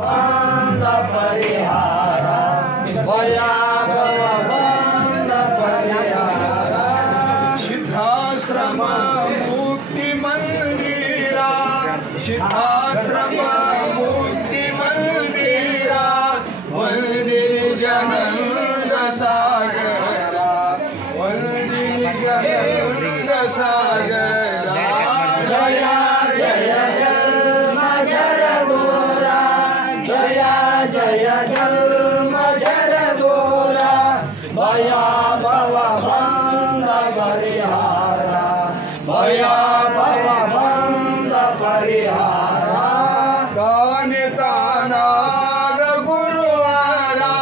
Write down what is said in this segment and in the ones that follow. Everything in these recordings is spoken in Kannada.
बंद परिहार भया बंद परिहार सिद्धाश्रम मुक्ति मंदिरा सिद्धाश्रम मुक्ति मंदिरा वंदिनी जनंद सागरा वंदिनी जनंद सागरा जया जय जन्म जर दोरा जया जय जन्म जर दोरा भया भव बंद परिहारा भया भव बंद परिहारा ताने तानाद गुरुवारा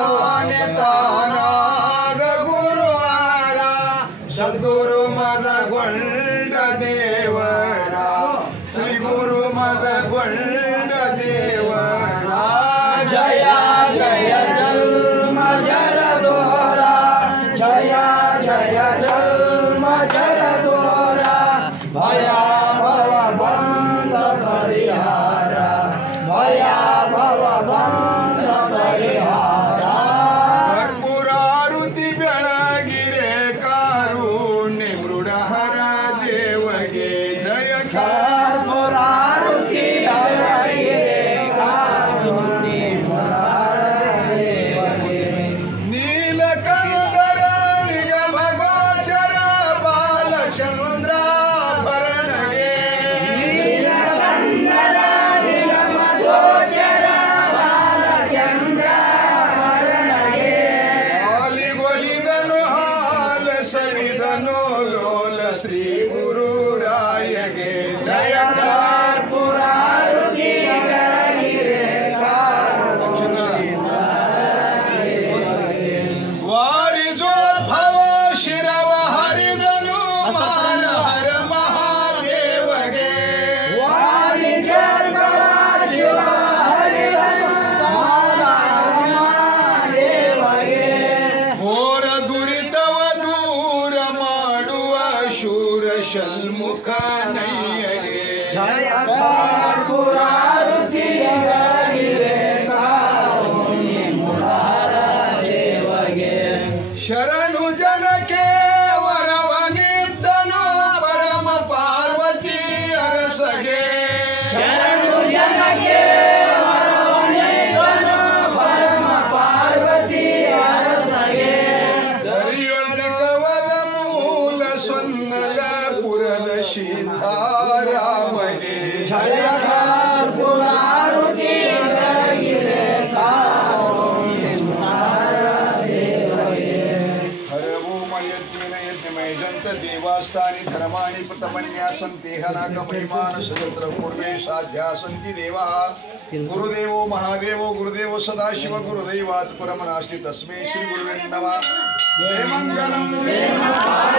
ताने तानाद गुरुवारा सद्गुरु मद गोल्ड देवरा श्री गुरु मद गोल्ड देवरा जया जय जन्म जर दोरा जया जय जन्म जर दोरा भया भव बंद परिहारा भया भव बंद परिहारा कर्पूरारुति बेळगिरे कारुण्य मृडहर देवगे जयकार कर्पूरारुति बेळगिरे कारुण्य नीलकंदर निगम गोचर बालचंद्र भरणगे नीलकंदर निगम गोचर बालचंद्र भरणगे आली गोलिदनु हाल सविदनु लोल श्री गुरु रायगे जयकार कर्पूरारुति बेळगिरे वारिजोद्भव शिरव हरिदनु मान हर महादेवगे घोर दुरितव दूर ಮಾಡುವ ಶೂರ ಷಣ್ಮುಖ ನಯ್ಯಗೆ ಶರಣು ಜನಕ್ಕೆ ವರವನಿದ್ದನು ಪರಮ ಪಾರ್ವತಿ ಅರಸಗೆ ಶರಣು ಜನಕ್ಕೆ ವರವನಿದ್ದನು ಪರಮ ಪಾರ್ವತಿ ಅರಸಗೆ ದರಿಯೊಳ್ದಿ ಕವದ ಮೂಲ ಸೊನ್ನಲ ಪುರದ ಸೀತಾರಾಮಗೆ ಜಯ ಕರ್ಪೂರಾರುತಿ ಬೆಳಗಿರೆ देवास्तानि धर्माणि प्रतमन्यासन्ति हनाकमहिमान सजत्र पूर्वे साध्या सन्ति देवाः गुरुदेवो महादेवो गुरुदेवो सदाशिव गुरुदैवात् परम नास्ति तस्मै श्री गुरुवे नमः जय मंगलम